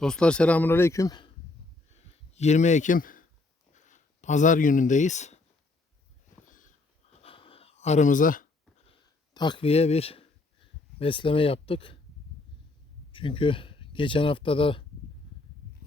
Dostlar selamünaleyküm. 20 Ekim pazar günündeyiz. Arımıza takviye bir besleme yaptık. Çünkü geçen haftada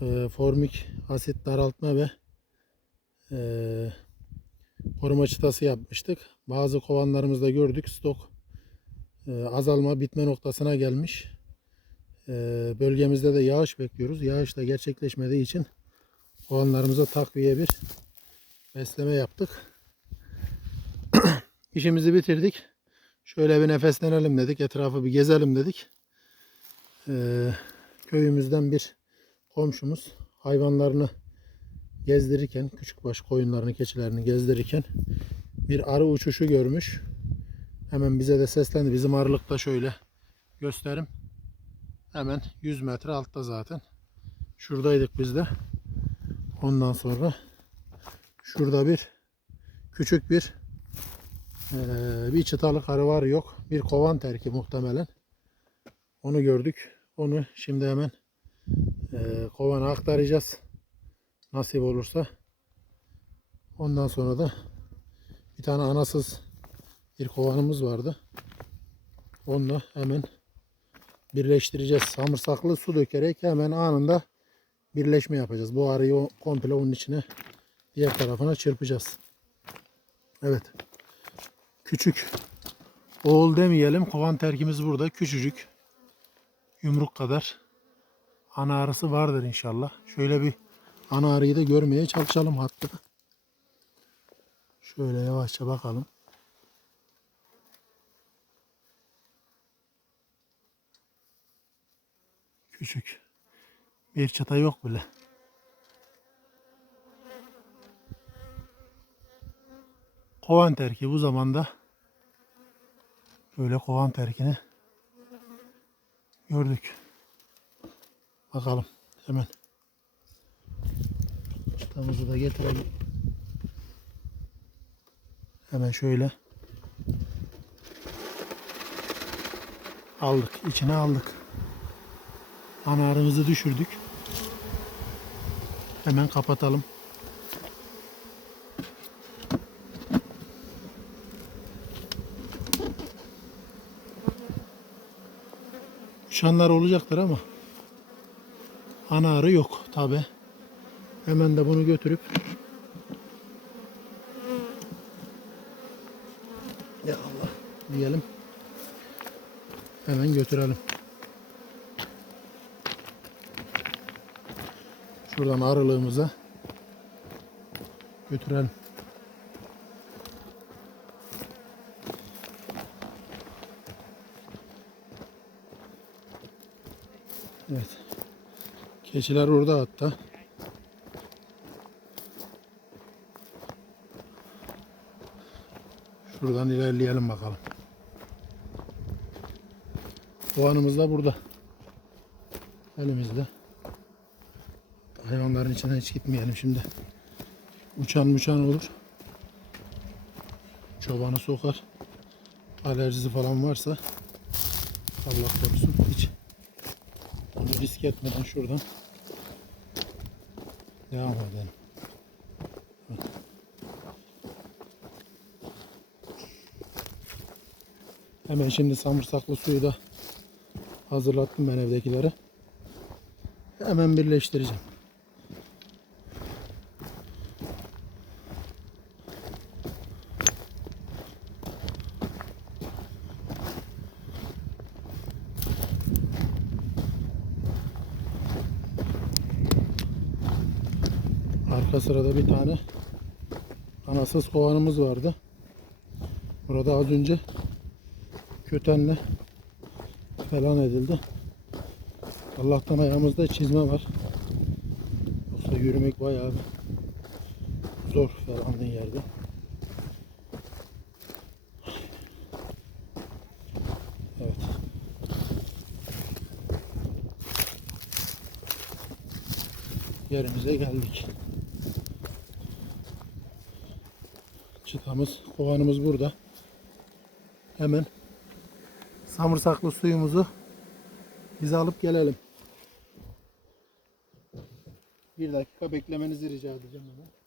e, formik asit daraltma ve e, koruma çıtası yapmıştık. Bazı kovanlarımızda gördük stok e, azalma bitme noktasına gelmiş. Ee, bölgemizde de yağış bekliyoruz. Yağış da gerçekleşmediği için kovanlarımıza takviye bir besleme yaptık. İşimizi bitirdik. Şöyle bir nefeslenelim dedik. Etrafı bir gezelim dedik. Ee, köyümüzden bir komşumuz hayvanlarını gezdirirken, küçükbaş koyunlarını, keçilerini gezdirirken bir arı uçuşu görmüş. Hemen bize de seslendi. Bizim arılıkta şöyle gösterim. Hemen 100 metre altta zaten. Şuradaydık biz de. Ondan sonra şurada bir küçük bir eee, bir çıtalık arı var yok. Bir kovan terki muhtemelen. Onu gördük. Onu şimdi hemen eee kovana aktaracağız. Nasip olursa. Ondan sonra da bir tane anasız bir kovanımız vardı. Onunla hemen birleştireceğiz. Samırsaklı su dökerek hemen anında birleşme yapacağız. Bu arıyı komple onun içine diğer tarafına çırpacağız. Evet. Küçük. Oğul demeyelim. Kovan terkimiz burada. Küçücük. Yumruk kadar. Ana arısı vardır inşallah. Şöyle bir ana arıyı da görmeye çalışalım hatta. Şöyle yavaşça bakalım. Küçük. Bir çata yok bile. Kovan terki bu zamanda böyle kovan terkini gördük. Bakalım hemen. Çıtamızı da getirelim. Hemen şöyle aldık. içine aldık. Anarımızı düşürdük. Hemen kapatalım. Uçanlar olacaktır ama ana arı yok tabi. Hemen de bunu götürüp ya Allah diyelim. Hemen götürelim. Şuradan arılığımıza götürelim. Evet. Keçiler orada hatta. Şuradan ilerleyelim bakalım. Kovanımız da burada. Elimizde. Hayvanların içine hiç gitmeyelim şimdi. Uçan uçan olur. Çobanı sokar. Alerjisi falan varsa Allah korusun hiç onu risk etmeden şuradan devam edelim. Hemen şimdi samırsaklı suyu da hazırlattım ben evdekilere. Hemen birleştireceğim. Sırada bir tane anasız kovanımız vardı. Burada az önce kötenle falan edildi. Allah'tan ayağımızda çizme var. Yoksa yürümek bayağı zor falanın yerde. Evet. Yerimize geldik. çıtamız, kovanımız burada. Hemen samırsaklı suyumuzu biz alıp gelelim. Bir dakika beklemenizi rica edeceğim hemen.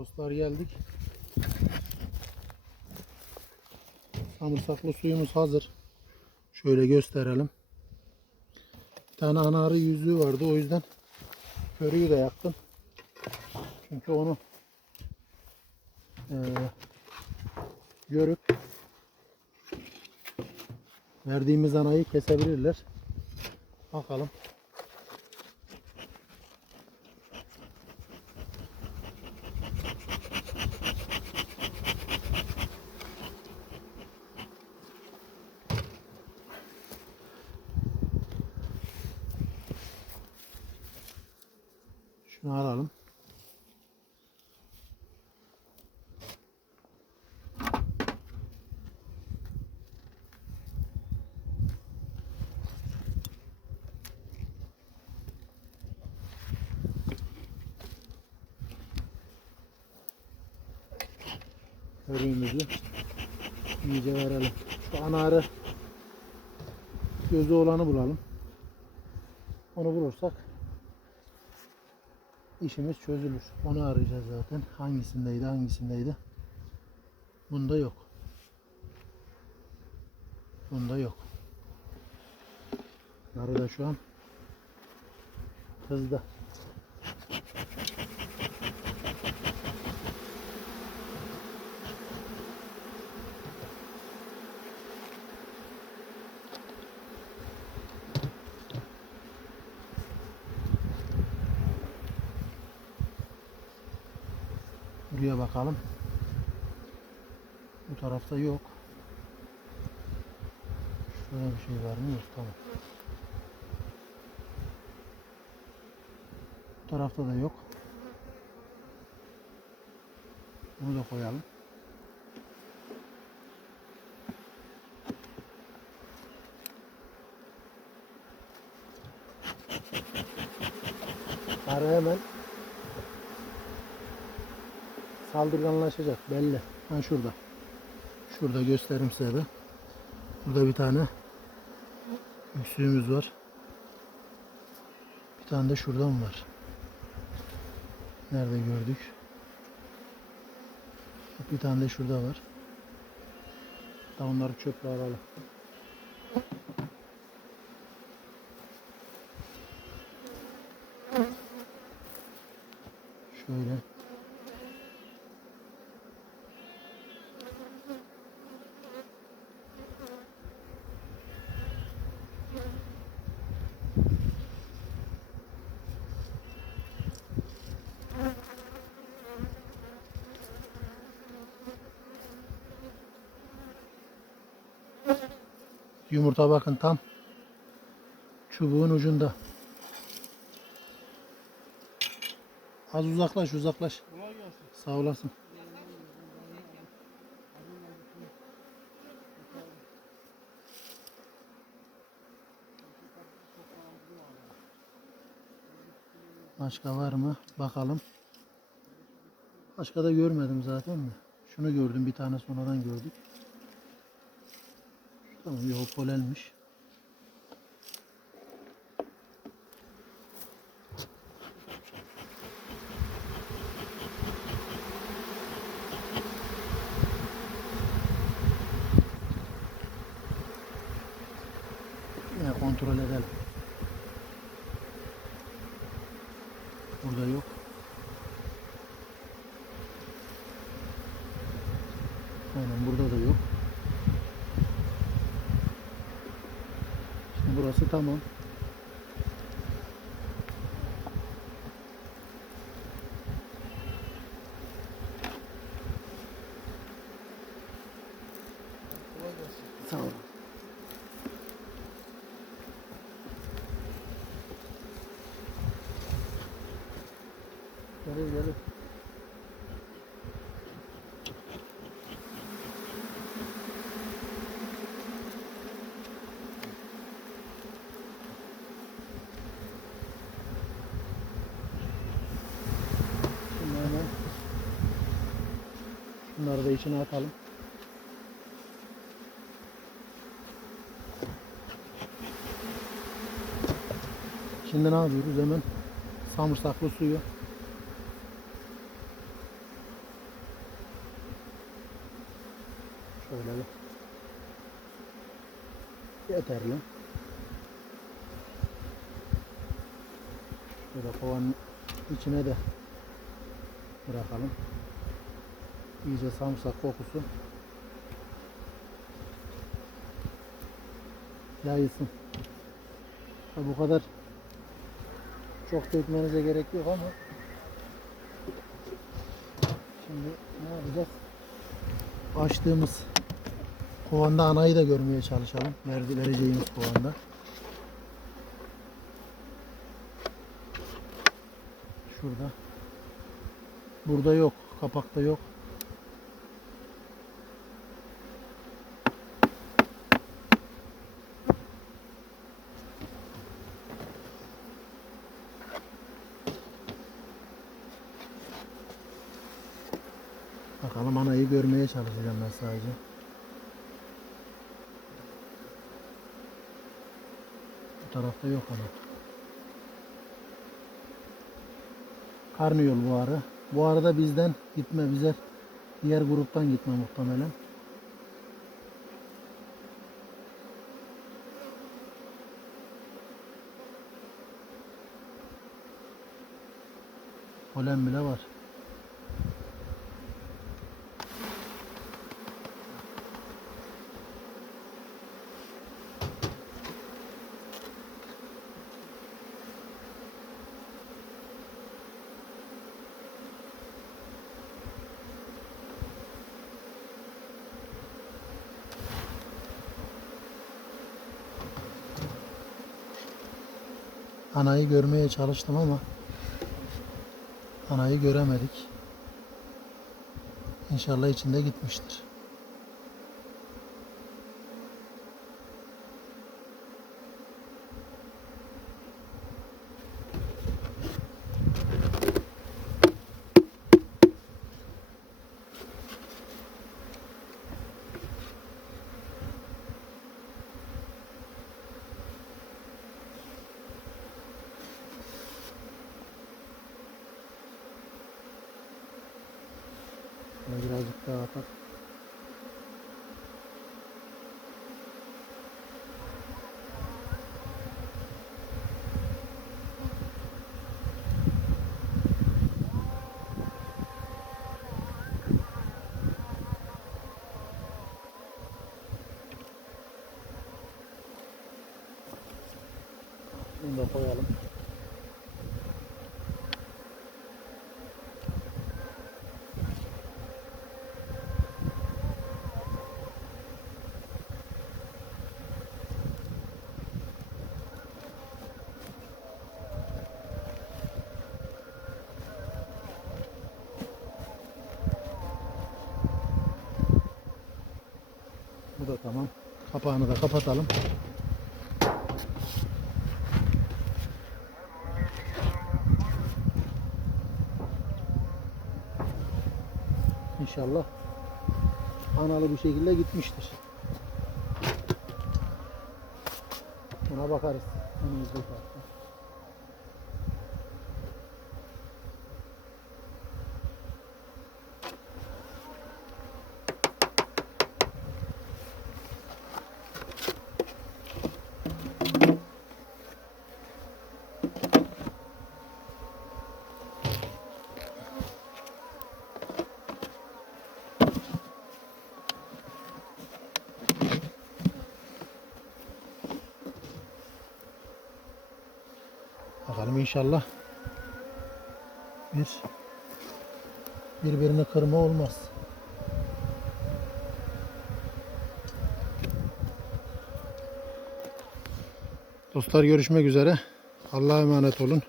Dostlar geldik. Samırsaklı suyumuz hazır. Şöyle gösterelim. Bir tane anarı yüzüğü vardı o yüzden körüyü de yaktım. Çünkü onu eee, görüp verdiğimiz anayı kesebilirler. Bakalım. Şunu alalım. Körüğümüzü iyice verelim. Şu anarı gözü olanı bulalım. Onu bulursak işimiz çözülür. Onu arayacağız zaten. Hangisindeydi, hangisindeydi? Bunda yok. Bunda yok. Narı da şu an hızda. Buraya bakalım. Bu tarafta yok. Şöyle bir şey var mı? Yok. Tamam. Bu tarafta da yok. Bunu da koyalım. Arı hemen saldırganlaşacak belli. Ha şurada. Şurada göstereyim size de. Burada bir tane yüksüğümüz var. Bir tane de şuradan var. Nerede gördük? Bir tane de şurada var. Da onları çöple alalım. Şöyle. Yumurta bakın tam çubuğun ucunda. Az uzaklaş uzaklaş. Sağ olasın. Başka var mı? Bakalım. Başka da görmedim zaten de. Şunu gördüm bir tane sonradan gördük. Tamam yok polenmiş. Yine kontrol edelim. Burada yok. Aynen burada da yok. Şimdi burası tamam. Sağ olun. Gelir gelir. Şimdi hemen şunları da içine atalım. Şimdi ne yapıyoruz? Hemen samırsaklı suyu şöyle bir yeterli. Şöyle kovanın içine de bırakalım. İyice samırsak kokusu yayılsın. Ha, bu kadar çok dökmenize gerek yok ama şimdi ne yapacağız? Açtığımız kovanda anayı da görmeye çalışalım. Verdi, vereceğimiz kovanda. Şurada. Burada yok. Kapakta yok. Bakalım anayı görmeye çalışacağım ben sadece. Bu tarafta yok ana. Karnıyol bu arı. Bu arada bizden gitme bize diğer gruptan gitme muhtemelen. Polen bile var. Anayı görmeye çalıştım ama anayı göremedik. İnşallah içinde gitmiştir. Şöyle atak. Bunu da koyalım. Bu da tamam. Kapağını da kapatalım. İnşallah analı bir şekilde gitmiştir. Buna bakarız. Önümüzdeki hafta. Bakalım inşallah bir birbirini kırma olmaz. Dostlar görüşmek üzere. Allah'a emanet olun.